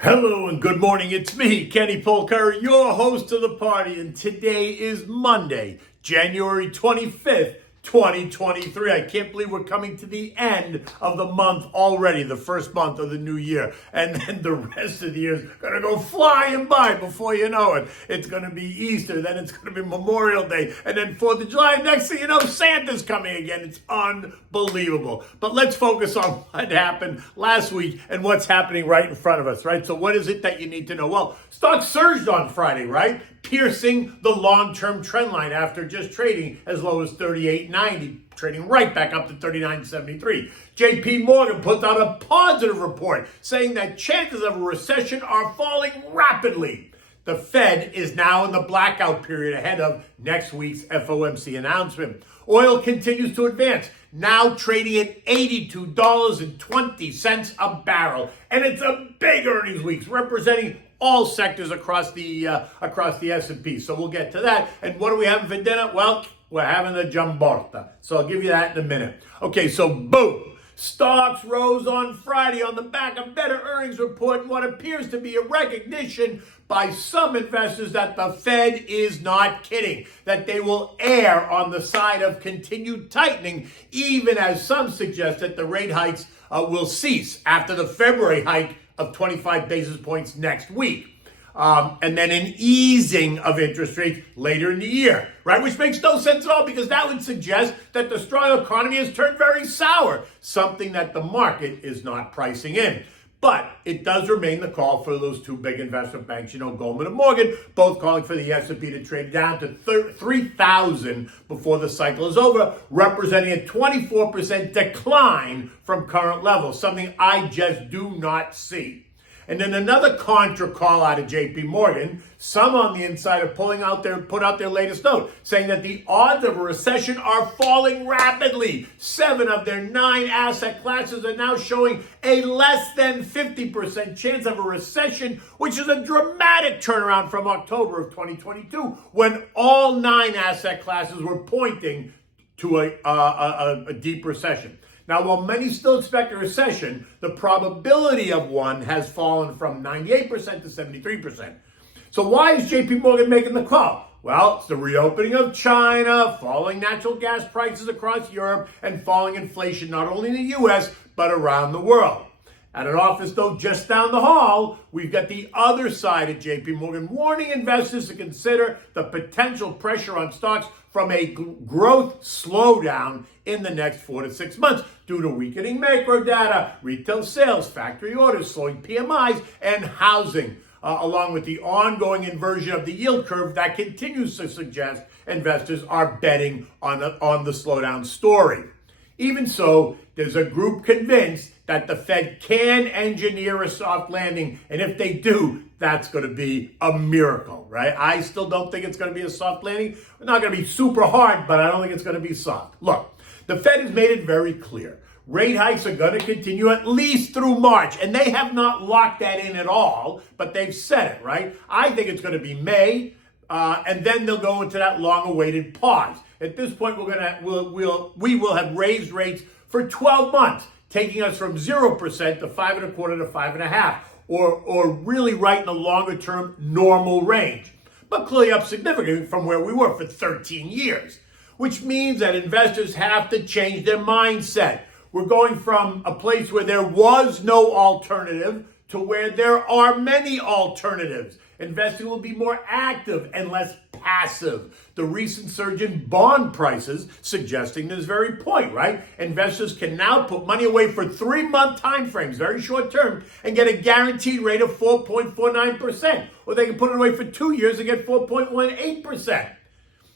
Hello and good morning. It's me, Kenny Polker, your host of the party, and today is Monday, January 25th, 2023. I can't believe we're coming to the end of the month already, the first month of the new year. And then the rest of the year is going to go flying by before you know it. It's going to be Easter, then it's going to be Memorial Day, and then 4th of July. Next thing you know, Santa's coming again. It's unbelievable. But let's focus on what happened last week and what's happening right in front of us, right? So what is it that you need to know? Well, stocks surged on Friday, right? Piercing the long-term trend line after just trading as low as 38.90, trading right back up to 39.73. JPMorgan puts out a positive report saying that chances of a recession are falling rapidly. The Fed is now in the blackout period ahead of next week's FOMC announcement. Oil continues to advance, now trading at $82.20 a barrel. And it's a big earnings week, representing all sectors across the S&P. So we'll get to that. And what are we having for dinner? Well, we're having the Giambotta. So I'll give you that in a minute. Okay, so boom. Stocks rose on Friday on the back of better earnings report and what appears to be a recognition by some investors that the Fed is not kidding, that they will err on the side of continued tightening, even as some suggest that the rate hikes will cease after the February hike of 25 basis points next week. And then an easing of interest rates later in the year, right? Which makes no sense at all because that would suggest that the strong economy has turned very sour, something that the market is not pricing in. But it does remain the call for those two big investment banks, Goldman and Morgan, both calling for the S&P to trade down to 3,000 before the cycle is over, representing a 24% decline from current levels, something I just do not see. And then another contra call out of JPMorgan, some on the inside are put out their latest note, saying that the odds of a recession are falling rapidly. 7 of their 9 asset classes are now showing a less than 50% chance of a recession, which is a dramatic turnaround from October of 2022, when all 9 asset classes were pointing to a deep recession. Now, while many still expect a recession, the probability of one has fallen from 98% to 73%. So why is JP Morgan making the call? Well, it's the reopening of China, falling natural gas prices across Europe, and falling inflation not only in the U.S., but around the world. At an office, though, just down the hall, we've got the other side of JP Morgan warning investors to consider the potential pressure on stocks from a growth slowdown in the next 4 to 6 months due to weakening macro data, retail sales, factory orders, slowing PMIs, and housing, along with the ongoing inversion of the yield curve that continues to suggest investors are betting on the slowdown story. Even so, there's a group convinced that the Fed can engineer a soft landing, and if they do, that's going to be a miracle, right? I still don't think it's going to be a soft landing. It's not going to be super hard, but I don't think it's going to be soft. Look, the Fed has made it very clear. Rate hikes are going to continue at least through March, and they have not locked that in at all, but they've said it, right? I think it's going to be May, and then they'll go into that long-awaited pause. At this point, we will have raised rates for 12 months, taking us from 0% to 5.25% to 5.5%, or really right in the longer-term normal range, but clearly up significantly from where we were for 13 years, which means that investors have to change their mindset. We're going from a place where there was no alternative to where there are many alternatives. Investing will be more active and less passive. The recent surge in bond prices suggesting this very point, right? Investors can now put money away for 3-month time frames, very short term, and get a guaranteed rate of 4.49%. Or they can put it away for 2 years and get 4.18%.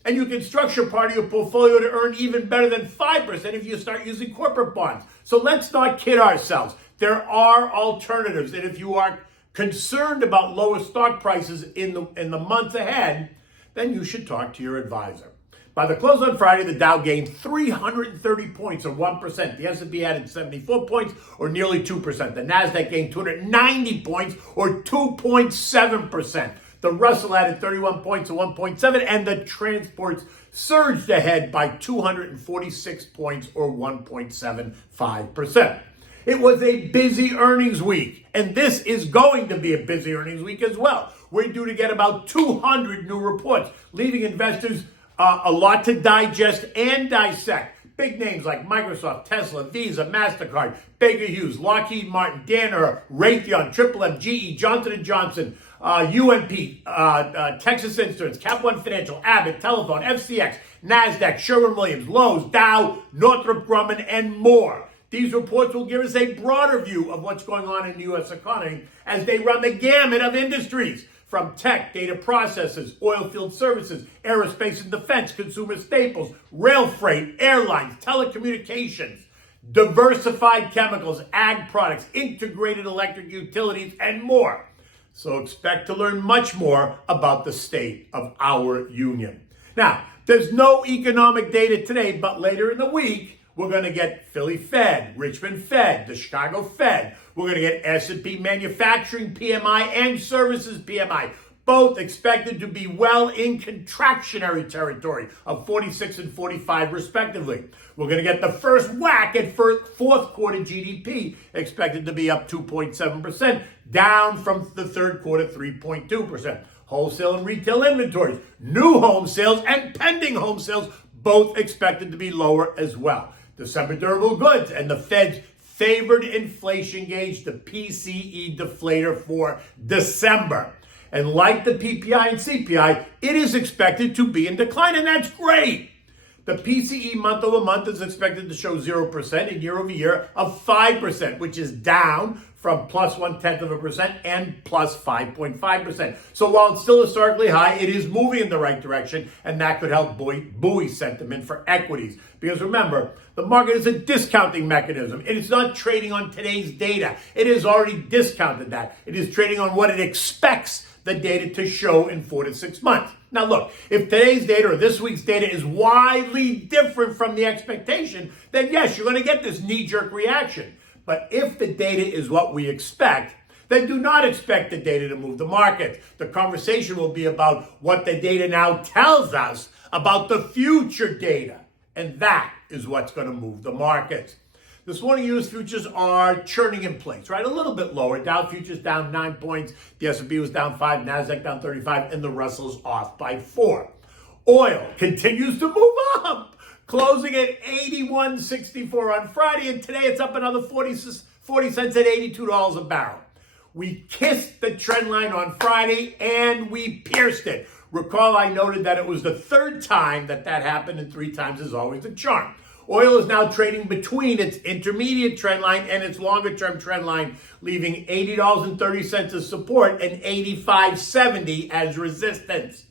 And you can structure part of your portfolio to earn even better than 5% if you start using corporate bonds. So let's not kid ourselves. There are alternatives. And if you are concerned about lower stock prices in the months ahead, then you should talk to your advisor. By the close on Friday, the Dow gained 330 points, or 1%. The S&P added 74 points, or nearly 2%. The Nasdaq gained 290 points, or 2.7%. The Russell added 31 points, or 1.7%, and the transports surged ahead by 246 points, or 1.75%. It was a busy earnings week, and this is going to be a busy earnings week as well. We're due to get about 200 new reports, leaving investors a lot to digest and dissect. Big names like Microsoft, Tesla, Visa, MasterCard, Baker Hughes, Lockheed Martin, Danaher, Raytheon, Triple M, GE, Johnson & Johnson, UNP, Texas Instruments, Cap One Financial, Abbott, Telephone, FCX, NASDAQ, Sherwin-Williams, Lowe's, Dow, Northrop Grumman, and more. These reports will give us a broader view of what's going on in the U.S. economy as they run the gamut of industries, from tech, data processes, oil field services, aerospace and defense, consumer staples, rail freight, airlines, telecommunications, diversified chemicals, ag products, integrated electric utilities, and more. So expect to learn much more about the state of our union. Now, there's no economic data today, but later in the week, we're going to get Philly Fed, Richmond Fed, the Chicago Fed. We're going to get S&P Manufacturing PMI and Services PMI, both expected to be well in contractionary territory of 46 and 45 respectively. We're going to get the first whack at fourth quarter GDP, expected to be up 2.7%, down from the third quarter 3.2%. Wholesale and retail inventories, new home sales and pending home sales, both expected to be lower as well. December durable goods and the Fed's favored inflation gauge, the PCE deflator for December. And like the PPI and CPI, it is expected to be in decline, and that's great. The PCE month over month is expected to show 0% and year over year of 5%, which is down from plus 0.1% and plus 5.5%. So while it's still historically high, it is moving in the right direction, and that could help buoy sentiment for equities. Because remember, the market is a discounting mechanism. It is not trading on today's data. It has already discounted that. It is trading on what it expects the data to show in 4 to 6 months. Now look, if today's data or this week's data is widely different from the expectation, then yes, you're going to get this knee-jerk reaction. But if the data is what we expect, then do not expect the data to move the market. The conversation will be about what the data now tells us about the future data. And that is what's going to move the markets. This morning, U.S. futures are churning in place, right? A little bit lower. Dow futures down 9 points. The S&P was down 5, NASDAQ down 35, and the Russell's off by 4. Oil continues to move up, closing at $81.64 on Friday, and today it's up another 40 cents at $82 a barrel. We kissed the trend line on Friday, and we pierced it. Recall I noted that it was the third time that happened, and 3 times is always a charm. Oil is now trading between its intermediate trend line and its longer-term trend line, leaving $80.30 as support and $85.70 as resistance.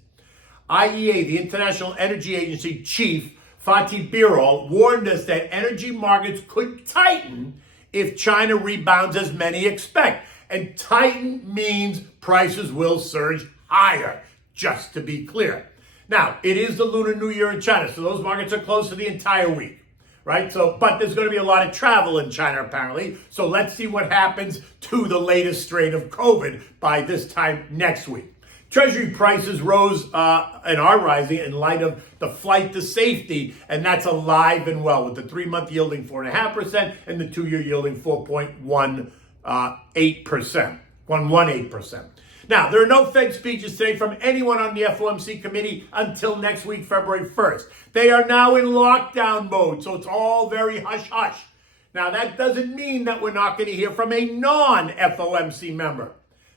IEA, the International Energy Agency chief, Fatih Birol, warned us that energy markets could tighten if China rebounds as many expect. And tighten means prices will surge higher, just to be clear. Now, it is the Lunar New Year in China, so those markets are closed for the entire week, right? But there's going to be a lot of travel in China, apparently. So let's see what happens to the latest strain of COVID by this time next week. Treasury prices rose and are rising in light of the flight to safety, and that's alive and well, with the 3-month yielding 4.5% and the 2-year yielding 4.18%. Now, there are no Fed speeches today from anyone on the FOMC committee until next week, February 1st. They are now in lockdown mode, so it's all very hush-hush. Now, that doesn't mean that we're not going to hear from a non-FOMC member.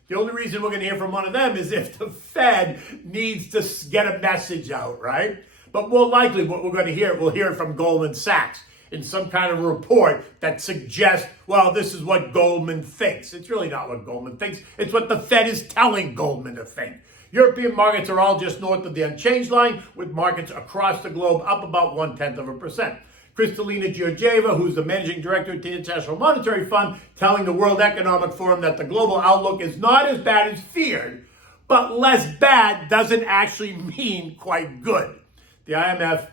The only reason we're going to hear from one of them is if the Fed needs to get a message out, right? But more likely what we're going to hear, we'll hear it from Goldman Sachs in some kind of report that suggests, well, this is what Goldman thinks. It's really not what Goldman thinks. It's what the Fed is telling Goldman to think. European markets are all just north of the unchanged line, with markets across the globe up about 0.1%. Kristalina Georgieva, who's the managing director at the International Monetary Fund, telling the World Economic Forum that the global outlook is not as bad as feared, but less bad doesn't actually mean quite good. The IMF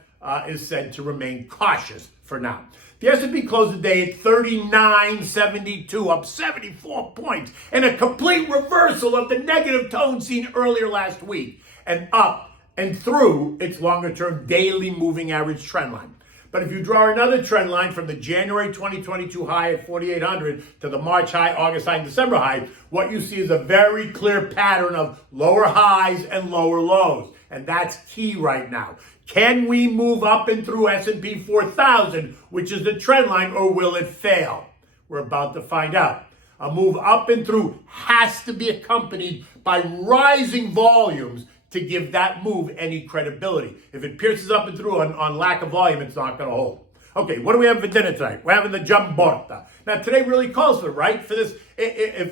is said to remain cautious for now. The S&P closed the day at 3972, up 74 points, and a complete reversal of the negative tone seen earlier last week, and up and through its longer-term daily moving average trend line. But if you draw another trend line from the January 2022 high at 4,800 to the March high, August high, and December high, what you see is a very clear pattern of lower highs and lower lows. And that's key right now. Can we move up and through S&P 4,000, which is the trend line, or will it fail? We're about to find out. A move up and through has to be accompanied by rising volumes to give that move any credibility. If it pierces up and through on lack of volume, it's not going to hold. Okay, what do we have for dinner tonight? We're having the Giambotta. Now, today really calls for it, right? For this,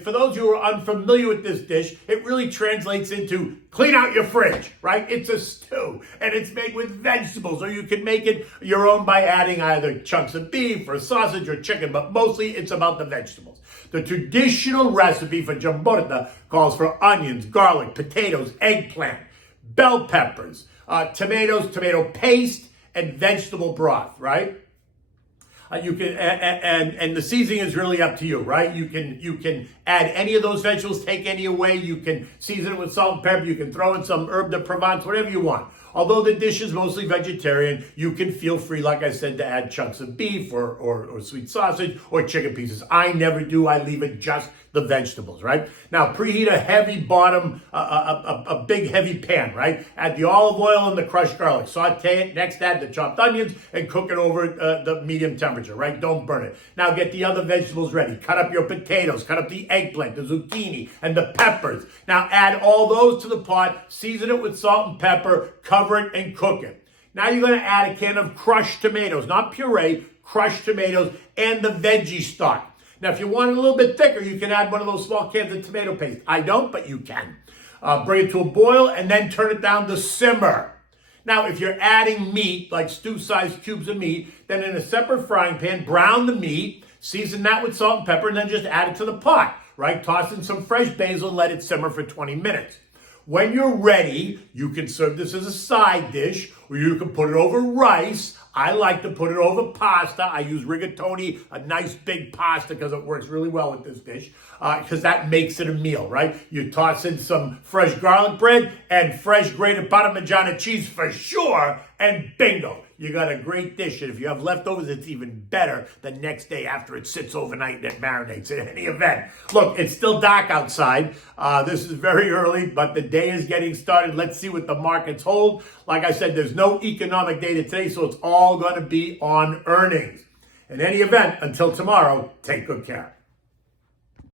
for those who are unfamiliar with this dish, it really translates into clean out your fridge, right? It's a stew, and it's made with vegetables, or you can make it your own by adding either chunks of beef or sausage or chicken, but mostly it's about the vegetables. The traditional recipe for Giambotta calls for onions, garlic, potatoes, eggplant, bell peppers, tomatoes, tomato paste, and vegetable broth, right? You can and the seasoning is really up to you, right? You can add any of those vegetables, take any away. You can season it with salt and pepper. You can throw in some herb de Provence, whatever you want. Although the dish is mostly vegetarian, you can feel free, like I said, to add chunks of beef or sweet sausage or chicken pieces. I never do. I leave it just the vegetables, right? Now, preheat a heavy bottom, a big heavy pan, right? Add the olive oil and the crushed garlic. Saute it. Next, add the chopped onions and cook it over the medium temperature, right? Don't burn it. Now, get the other vegetables ready. Cut up your potatoes. Cut up the eggplant, the zucchini, and the peppers. Now, add all those to the pot. Season it with salt and pepper. Cover it and cook it. Now, you're going to add a can of crushed tomatoes, not puree, crushed tomatoes, and the veggie stock. Now, if you want it a little bit thicker, you can add one of those small cans of tomato paste. I don't, but you can. Bring it to a boil and then turn it down to simmer. Now, if you're adding meat, like stew-sized cubes of meat, then in a separate frying pan, brown the meat, season that with salt and pepper, and then just add it to the pot, right? Toss in some fresh basil and let it simmer for 20 minutes. When you're ready, you can serve this as a side dish, or you can put it over rice. I like to put it over pasta. I use rigatoni, a nice big pasta, because it works really well with this dish, because that makes it a meal, right? You toss in some fresh garlic bread and fresh grated Parmigiano cheese for sure, and bingo, you got a great dish. And if you have leftovers, it's even better the next day after it sits overnight and it marinates. In any event, look, it's still dark outside. This is very early, but the day is getting started. Let's see what the markets hold. Like I said, there's no economic data today, so it's all going to be on earnings. In any event, until tomorrow, take good care.